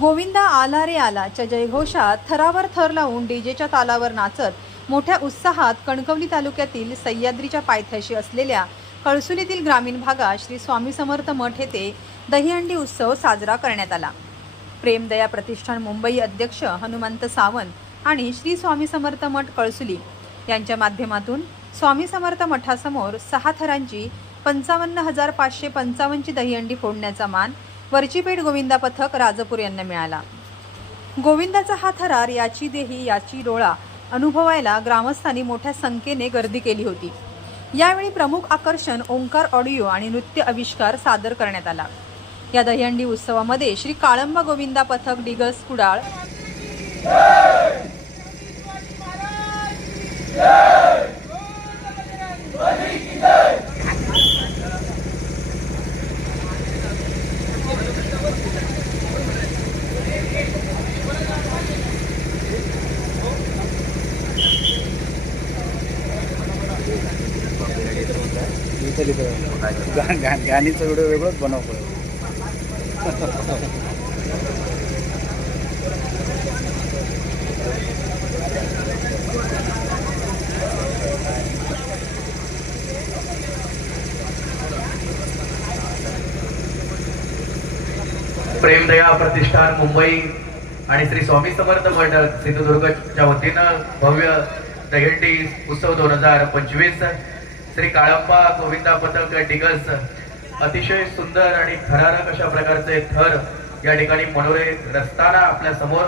गोविंदा आला रे आलाच्या जयघोषात थरावर थर लावून डीजेच्या तालावर नाचत मोठ्या उत्साहात कणकवली तालुक्यातील सह्याद्रीच्या पायथ्याशी असलेल्या कळसुलीतील ग्रामीण भागात श्री स्वामी समर्थ मठ येथे दहीहंडी उत्सव साजरा करण्यात आला. प्रेमदया प्रतिष्ठान मुंबई अध्यक्ष हनुमंत सावंत आणि श्री स्वामी समर्थ मठ कळसुली यांच्या माध्यमातून स्वामी समर्थ मठासमोर सहा थरांची पंचावन्न हजार पाचशे पंचावन्नची दहीहंडी फोडण्याचा मान वरचीपेठ गोविंदा पथक राजपूर यांना मिळाला गोविंदाचा हा थरार याची देही याची डोळा अनुभवायला ग्रामस्थांनी मोठ्या संख्येने गर्दी केली होती यावेळी प्रमुख आकर्षण ओंकार ऑडिओ आणि नृत्य आविष्कार सादर करण्यात आला या दहीहंडी उत्सवामध्ये श्री काळंबा गोविंदा पथक डिगस कुडाळ Yeah! गा- गाणीचं व्हिडिओ वेगळंच बनवतो प्रेमदया प्रतिष्ठान मुंबई आणि श्री स्वामी समर्थ मंडळ सिंधुदुर्गच्या वतीनं भव्य दहीहंडी उत्सव दोन हजार पंचवीस श्री काळंबा गोविंदा पथक डिगल्स अतिशय सुंदर आणि थरारक अशा प्रकारचे थर या ठिकाणी मनोरे रचताना आपल्यासमोर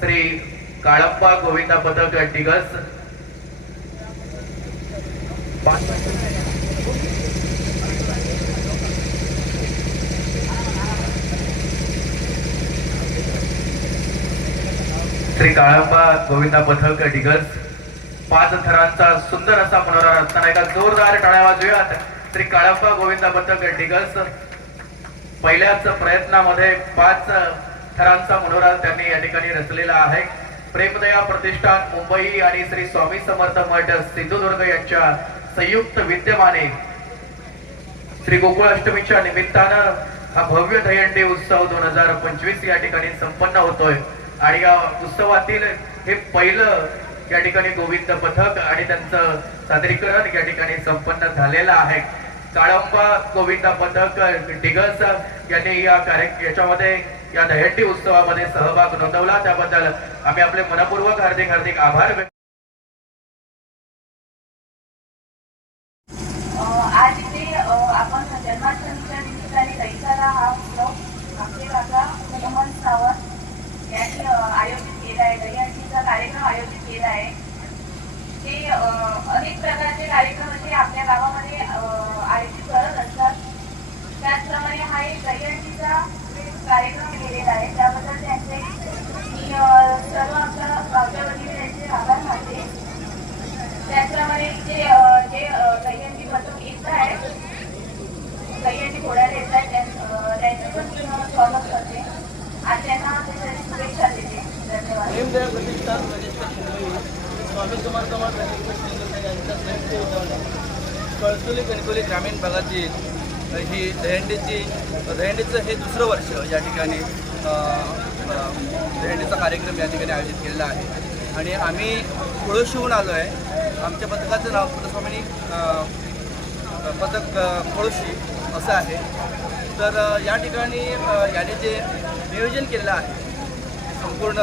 श्री काळंबा गोविंदा पथक डिगल्स. श्री काळंबा गोविंदा पथक डिगल्स. पाच थरांचा सुंदर असा मनोरा असताना एका जोरदार टाळ्या वाजूयात श्री काळंबा गोविंदा पथक डिगल्स पहिल्याच प्रयत्नामध्ये पाच थरांचा मनोरा त्यांनी या ठिकाणी रचलेला आहे. प्रेमदया प्रतिष्ठान मुंबई आणि श्री स्वामी समर्थ मठ सिंधुदुर्ग यांच्या संयुक्त विद्यमाने श्री गोकुळ अष्टमीच्या निमित्तानं हा भव्य दहीहंडी उत्सव दोन हजार पंचवीस या ठिकाणी संपन्न होतोय. आणि या उत्सवातील हे पहिलं या ठिकाणी गोविंद पथक आणि त्यांचं सादरीकरण या ठिकाणी संपन्न झालेलं आहे. काळंबा गोविंदा पथक डिगस यांनी या कार्य याच्यामध्ये या दहीहंडी उत्सवामध्ये सहभाग नोंदवला. त्याबद्दल आम्ही आपले मनपूर्वक हार्दिक हार्दिक आभार व्यक्त अ, आज इथे अ, आपण जन्माष्टमीच्या निमित्ताने दैसाला हा उत्सव आमचे काका हेमंत सावंत यांनी अ, आयोजित केला आहे दहीहंडीचा कार्यक्रम आयोजित केला आहे ते अ, अनेक प्रकारचे कार्यक्रम असे आपल्या गावामध्ये आयोजित करत असतात. त्याचप्रमाणे हा एक दहीहंडीचा कार्यक्रम केलेला आहे. त्याबद्दल त्यांचे मी सर्व आमच्या गावच्या वतीने त्यांचे आभार मानते. त्याचप्रमाणे इथे जे अ, दहीहंडी पथक येत आहे दहीहंडी फोडायला येत आहे त्यांचं पण मी स्वागत करते. आणि त्यांना त्यासाठी शुभेच्छा देते. धन्यवाद. स्वामी समर्थ यांच्या संयुक्त विद्यमाने कळसुली कणकोली ग्रामीण भागातील ही दहीहंडीची दहंडीचं हे दुसरं वर्ष या ठिकाणी दहंडीचा कार्यक्रम या ठिकाणी आयोजित केलेला आहे. आणि आम्ही कोळशीहून आलो आहे. आमच्या पथकाचं नाव कुलस्वामिनी पथक अ, कोळशी असं आहे. तर या ठिकाणी याने जे नियोजन केलेलं आहे संपूर्ण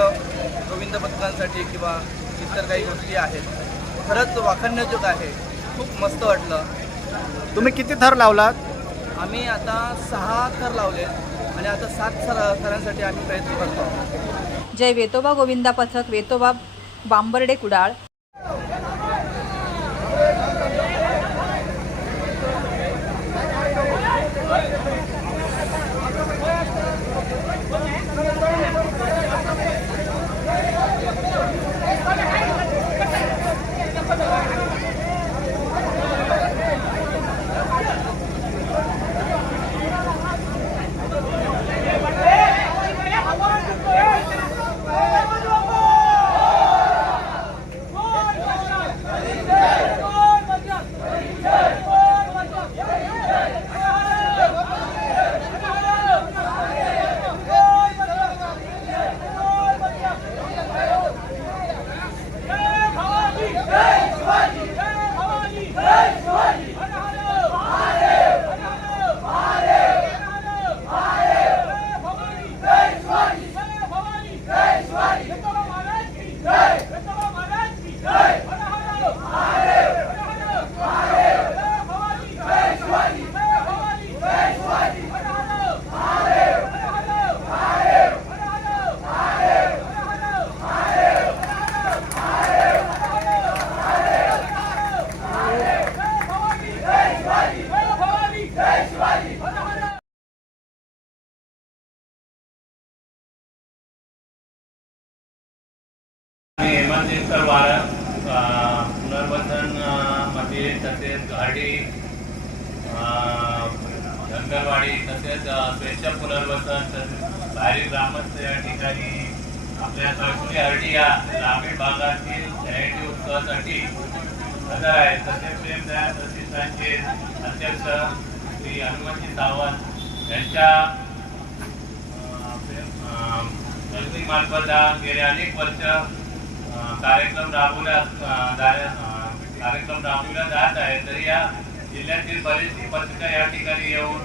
गोविंद पथकांसाठी किंवा इतर काही गोष्टी आहेत खरंच वाखाणण्याजोग आहे खूप मस्त वाटलं. तुम्ही किती थर लावलात? आम्ही आता सहा थर लावले आणि आता सात थर थरांसाठी आम्ही प्रयत्न करतो. जय वेतोबा गोविंदा पथक वेतोबा बांबर्डे कुडाळ. अध्यक्ष श्री हनुमंतजी सावंत यांच्या नजरी मार्फत गेले अनेक वर्ष कार्यक्रम राबवल्या कार्यक्रम राबवल्या जात आहे तरी या जिल्ह्यातील बरेचशी पत्रिका या ठिकाणी येऊन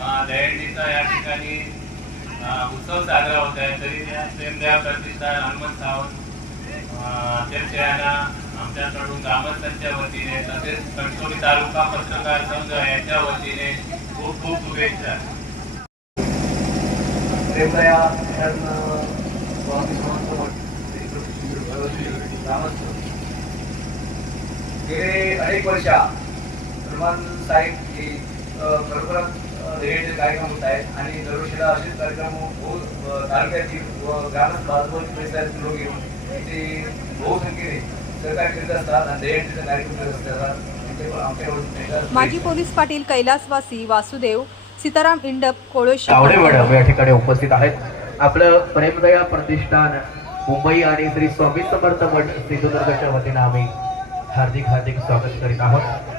अ, दहीहंडीचा या ठिकाणी उत्सव साजरा होत आहे तरी या प्रेमदया प्रतिष्ठान हनुमंत सावंत अध्यक्ष यांना आमच्याकडून ग्रामस्थांच्या वतीने तसेच कणकवली तालुका पत्रकार संघ यांच्या वतीने खूप खूप शुभेच्छा. गेले अनेक वर्ष हनुमान साहेब हे अ, खरोखरच अ, कार्यक्रम होत आहेत आणि दरवर्षीला असेच कार्यक्रम होत तालुक्यातील व ग्रामस्थ बाजूबाजू परिसरातील लोक येऊन ते बहुसंख्येने माजी पोलीस पाटील कैलासवासी वासुदेव सीताराम इंडप कोळोशी तावडे मॅडम या ठिकाणी उपस्थित आहेत. आपलं प्रेमदया प्रतिष्ठान मुंबई आणि श्री स्वामी समर्थ मठ सिंधुदुर्गच्या वतीनं आम्ही हार्दिक हार्दिक स्वागत करीत आहोत.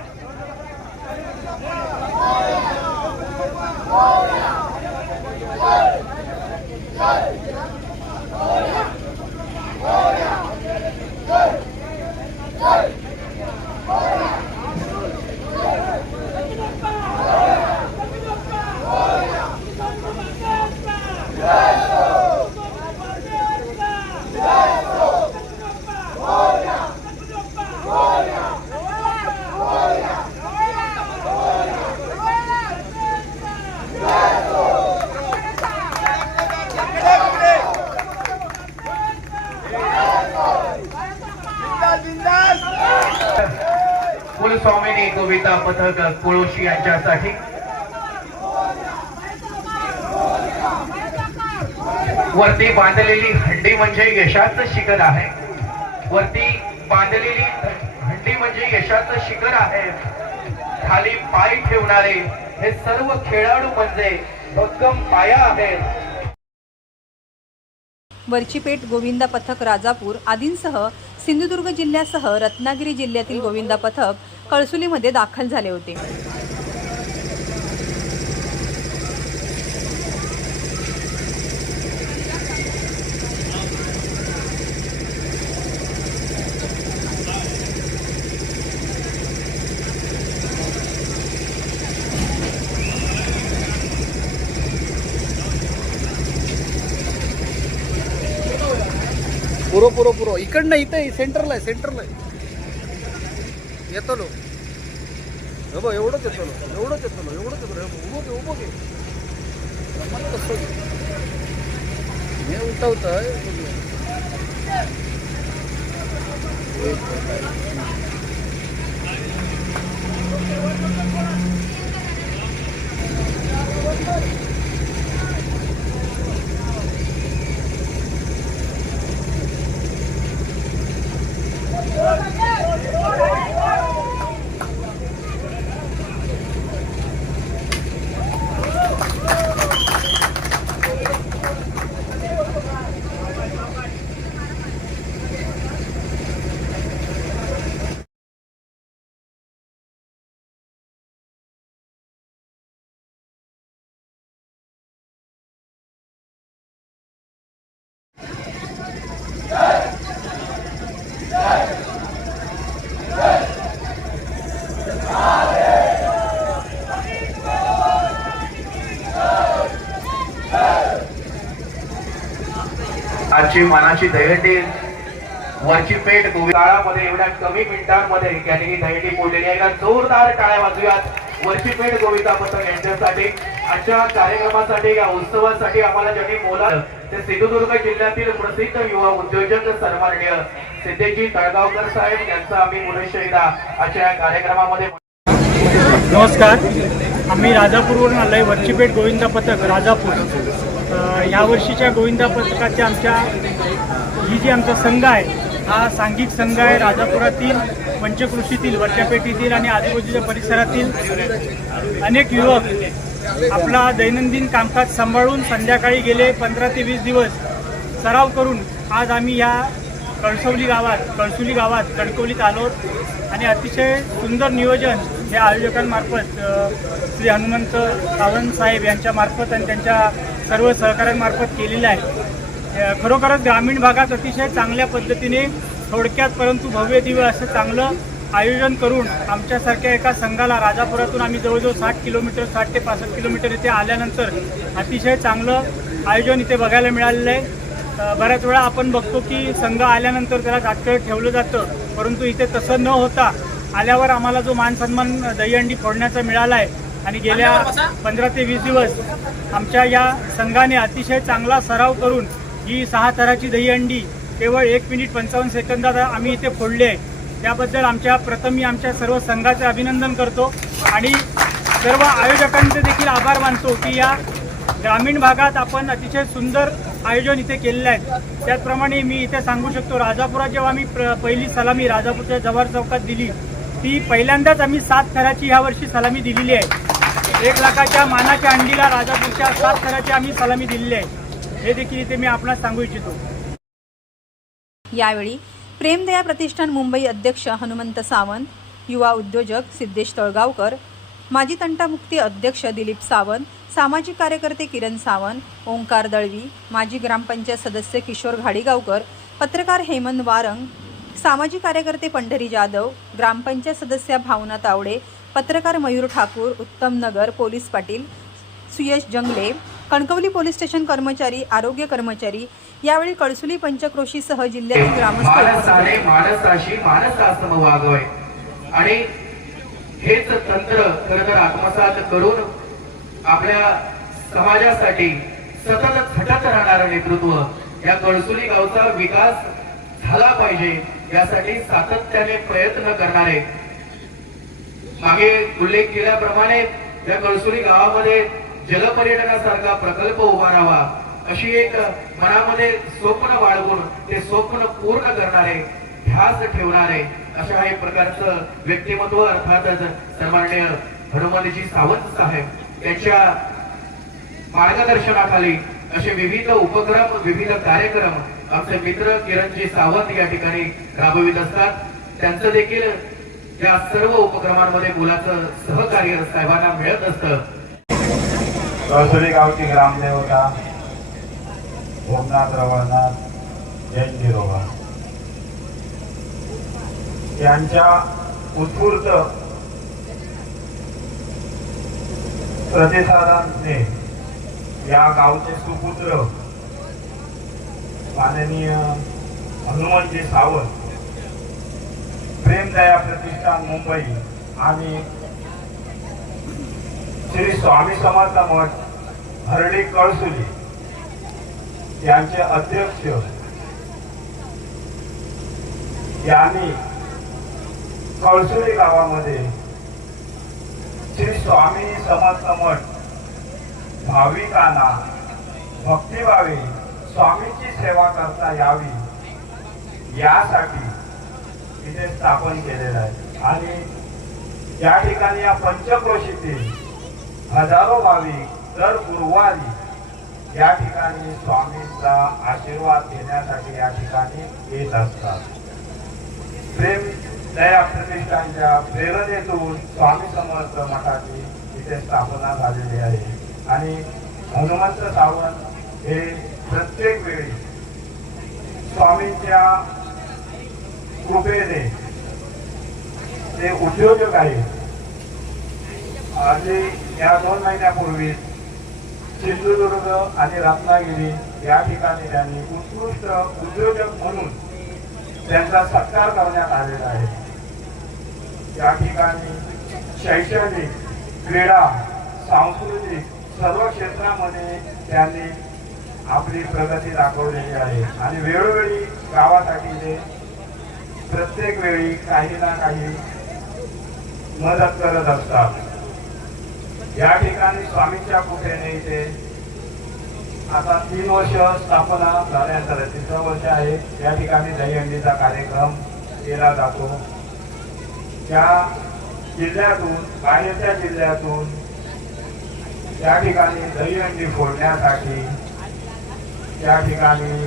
स्वामीने कविता पथक कुळोशी यांच्यासाठी वरती बांधलेली हंडी म्हणजे यशाचं शिखर आहे. वरती बांधलेली हंडी म्हणजे यशाचं शिखर आहे. खाली पाय ठेवणारे हे सर्व खेळाडू म्हणजे भक्कम पाया आहेत. वरचीपेठ गोविंदा पथक राजापूर आदींसह सिंधुदुर्ग जिल्ह्यासह रत्नागिरी जिल्ह्यातील गोविंदा पथक कळसुलीमध्ये दाखल झाले होते. पुरो पुरो पुरो. इकडनं इथं आहे, सेंटरला आहे सेंटरला आहे. येतो लो हो बघ एवढंच येतो लो एवढंच येतो लो एवढंच येतो लो. हे बघ, उभं घे उभं घे मला कसं घे. हे उठवतंय आजची मानाची दहीहंडी. वरची पेट गोवी- काळामध्ये एवढ्या कमी मिनिटांमध्ये त्यांनी ही दहीहंडी पोडलेली आहे. का जोरदार टाळ्या वाजूयात. वरची पेठ गोविंदा पथक यांच्यासाठी आजच्या कार्यक्रमासाठी या उत्सवासाठी आम्हाला ज्यांनी बोला ते सिंधुदुर्ग जिल्ह्यातील प्रसिद्ध युवा उद्योजक सन्माननीय सिद्धेजी तळगावकर साहेब यांचा आम्ही पुनश्च एकदा आजच्या या कार्यक्रमामध्ये नमस्कार. आम्ही राजापूरवरून आलो आहे वरचीपेठ गोविंदा पथक राजापूर. यावर्षीच्या गोविंदा पथकाच्या आमच्या ही जी आमचा संघ आहे हा सांघिक संघ आहे राजापुरातील पंचकृषीतील वरच्यापेठीतील आणि आजूबाजूच्या परिसरातील अनेक युवक आपला दैनंदिन कामकाज सांभाळून संध्याकाळी गेले पंधरा ते वीस दिवस सराव करून आज आम्ही या कळसवली गावात कळसुली गावात कणकवलीत आलो आणि अतिशय सुंदर नियोजन या आयोजकांमार्फत श्री हनुमंत सावंत साहेब यांच्यामार्फत आणि त्यांच्या सर्व सहकाऱ्यांमार्फत केलेलं आहे. खरोखरच ग्रामीण भागात अतिशय चांगल्या पद्धतीने थोडक्यात परंतु भव्य दिव्य असं चांगलं आयोजन करून आमच्यासारख्या एका संघाला राजापुरातून आम्ही जवळजवळ साठ किलोमीटर साठ ते पासष्ट किलोमीटर इथे आल्यानंतर अतिशय चांगलं आयोजन इथे बघायला मिळालेलं आहे. बऱ्याच वेळा आपण बघतो की संघ आल्यानंतर त्याला जातकळ ठेवलं जातं परंतु इथे तसं न होता आल्यावर आम्हाला जो मानसन्मान दहीहंडी फोडण्याचा मिळाला आहे आणि गेल्या पंधरा ते वीस दिवस आमच्या या संघाने अतिशय चांगला सराव करून ही सहा थराची दहीहंडी केवळ एक मिनिट पंचावन्न सेकंदात आम्ही इथे फोडली आहे. त्याबद्दल आमच्या प्रथम मी आमच्या सर्व संघाचे अभिनंदन करतो आणि सर्व आयोजकांचे देखील आभार मानतो की या ग्रामीण भागात आपण अतिशय सुंदर आयोजन इथे केलेलं आहे. त्याचप्रमाणे मी इथे सांगू शकतो राजापुरात जेव्हा आम्ही प्र पहिली सलामी राजापूरच्या जव्हार चौकात दिली ती पहिल्यांदाच आम्ही सात थराची ह्या वर्षी सलामी दिलेली आहे. एक लाखाच्या मानाच्या अंडीला राजापूरच्या सात थराची आम्ही सलामी दिलेली आहे. हे देखील इथे मी आपणास सांगू इच्छितो. यावेळी प्रेमदया प्रतिष्ठान मुंबई अध्यक्ष हनुमंत सावंत युवा उद्योजक सिद्धेश तळगावकर माजी तंटामुक्ती अध्यक्ष दिलीप सावंत सामाजिक कार्यकर्ते किरण सावंत ओंकार दळवी माजी ग्रामपंचायत सदस्य किशोर घाडीगावकर पत्रकार हेमंत वारंग सामाजिक कार्यकर्ते पंढरी जाधव ग्रामपंचायत सदस्या भावना तावडे पत्रकार मयूर ठाकूर उत्तम नगर पोलीस पाटील सुयश जंगले कणकवली पोलीस स्टेशन कर्मचारी आरोग्य कर्मचारी यावेळी कळसुली पंचक्रोशीसह जिल्ह्यातील ग्रामस्थ आणि हेच तंत्र खर तर आत्मसात करून आपल्या समाजासाठी सतत झटत राहणारं नेतृत्व या कळसुली गावचा विकास झाला पाहिजे यासाठी सातत्याने प्रयत्न करणारे मागे उल्लेख केल्याप्रमाणे या कळसुरी गावामध्ये जलपर्यटनासारखा प्रकल्प उभारावा अशी एक मनामध्ये स्वप्न बाळगून ते स्वप्न पूर्ण करणारे ध्यास ठेवणारे अशा एक प्रकारचं व्यक्तिमत्व अर्थातच सन्माननीय हनुमानजी सावंत साहेब त्यांच्या मार्गदर्शनाखाली असे विविध उपक्रम विविध कार्यक्रम आमचे मित्र किरणजी सावंत या ठिकाणी राबवित असतात. त्यांचं देखील या सर्व उपक्रमांमध्ये मुलाचं सहकार्य साहेबांना मिळत असत. कळसुली गावची ग्रामदेवता भोमनाथ रवळनाथ जैन गिरोबा यांच्या उत्स्फूर्त प्रतिसादांचे या गावचे सुपुत्र माननीय हनुमंतजी सावंत प्रेमदया प्रतिष्ठान मुंबई आणि श्री स्वामी समर्थ मठ हरडी कळसुली यांचे अध्यक्ष यांनी कळसुली गावामध्ये श्री स्वामी समर्थ मठ भाविकांना भक्तिभावे स्वामीची सेवा करता यावी यासाठी तिथे स्थापन केलेलं आहे. आणि या ठिकाणी या पंचक्रोशीतील हजारो भाविक दर गुरुवारी या ठिकाणी स्वामींचा आशीर्वाद घेण्यासाठी या ठिकाणी येत असतात. प्रेम दया प्रतिष्ठानच्या प्रेरणेतून स्वामी समर्थ मठाची इथे स्थापना झालेली आहे. आणि हनुमंत सावंत हे प्रत्येक वेळी स्वामींच्या कृपेने ते उद्योजक आहेत. आणि या दोन महिन्यापूर्वी सिंधुदुर्ग आणि रत्नागिरी या ठिकाणी त्यांनी उत्कृष्ट उद्योजक म्हणून त्यांचा सत्कार करण्यात आलेला आहे. या ठिकाणी शैक्षणिक क्रीडा सांस्कृतिक सर्व क्षेत्रामध्ये त्यांनी आपली प्रगती दाखवलेली आहे. आणि वेळोवेळी गावासाठी ते प्रत्येक वेळी काही ना काही मदत करत असतात. या ठिकाणी स्वामींच्या कृपेने इथे आता तीन वर्ष स्थापना झाल्यानंतर तिसरं वर्ष आहे. या ठिकाणी दहीहंडीचा कार्यक्रम केला जातो. त्या जिल्ह्यातून बाहेरच्या जिल्ह्यातून त्या ठिकाणी दहीहंडी फोडण्यासाठी त्या ठिकाणी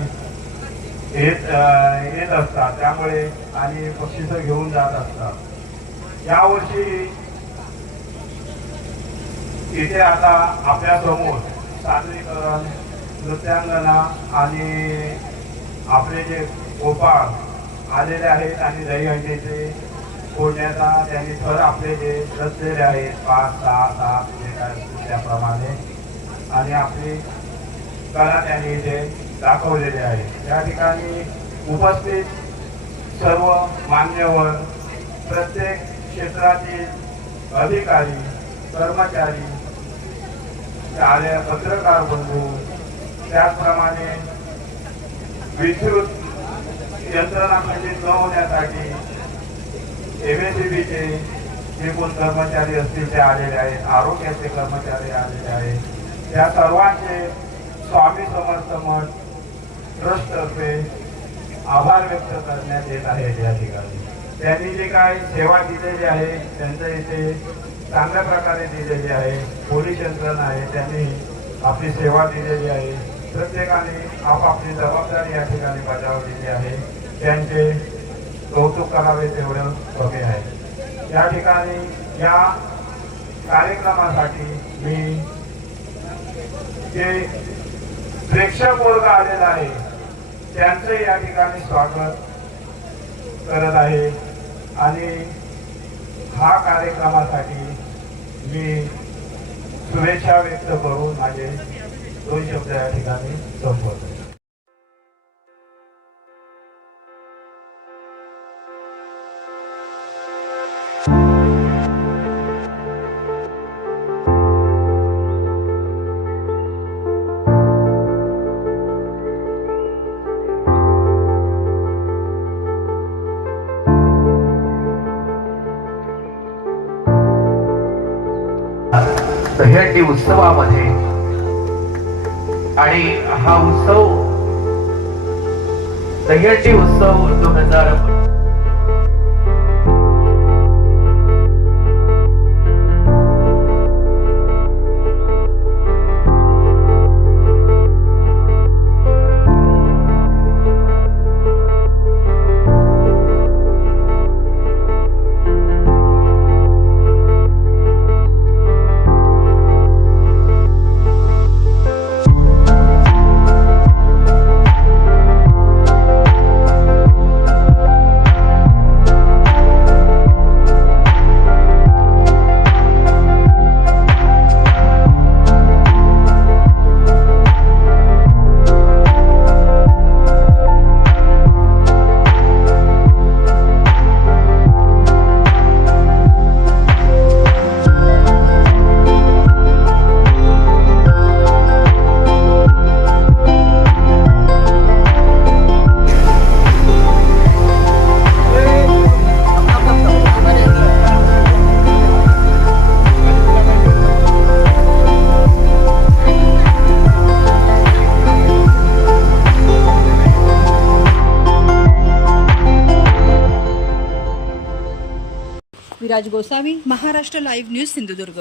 येत येत असतात. त्यामुळे आणि बक्षिसं घेऊन जात असतात. यावर्षी इथे आता आपल्यासमोर सादरीकरण नृत्यांगना आणि आपले जे गोपाळ आलेले आहेत आणि दहीहंडीचे फोडण्याचा त्यांनी थर आपले जे रचलेले आहेत पाच सहा सात जे काय त्याप्रमाणे. आणि आपली कला त्यांनी इथे दाखवलेले आहे. या ठिकाणी उपस्थित सर्व मान्यवर प्रत्येक क्षेत्रातील अधिकारी कर्मचारी आले पत्रकार बंधू त्याचप्रमाणे विद्युत यंत्रणा खंडित न होण्यासाठी एम एस बीचे जे कोण कर्मचारी असतील ते आलेले आहेत आरोग्याचे कर्मचारी आलेले आहेत. त्या सर्वांचे स्वामी समर्थ मठ ट्रस्टतर्फे आभार व्यक्त करण्यात येत आहेत या ठिकाणी. त्यांनी जे काय सेवा दिलेली आहे त्यांचं इथे चांगल्या प्रकारे दिलेली आहे. पोलीस यंत्रणा आहे त्यांनी आपली सेवा दिलेली आहे. प्रत्येकाने आपापली जबाबदारी या ठिकाणी बजावलेली आहे. त्यांचे कौतुक करावे तेवढं कमी आहे. या ठिकाणी या कार्यक्रमासाठी मी जे प्रेक्षक वर्ग आलेला आहे त्यांचं या ठिकाणी स्वागत करत आहे. आणि हा कार्यक्रमासाठी मी शुभेच्छा व्यक्त करून माझे दोन शब्द या ठिकाणी संपवतो दहीहंडी उत्सवामध्ये. आणि हा उत्सव दहीहंडी उत्सव दोन हजार विराज गोसावी महाराष्ट्र लाईव्ह न्यूज सिंधुदुर्ग.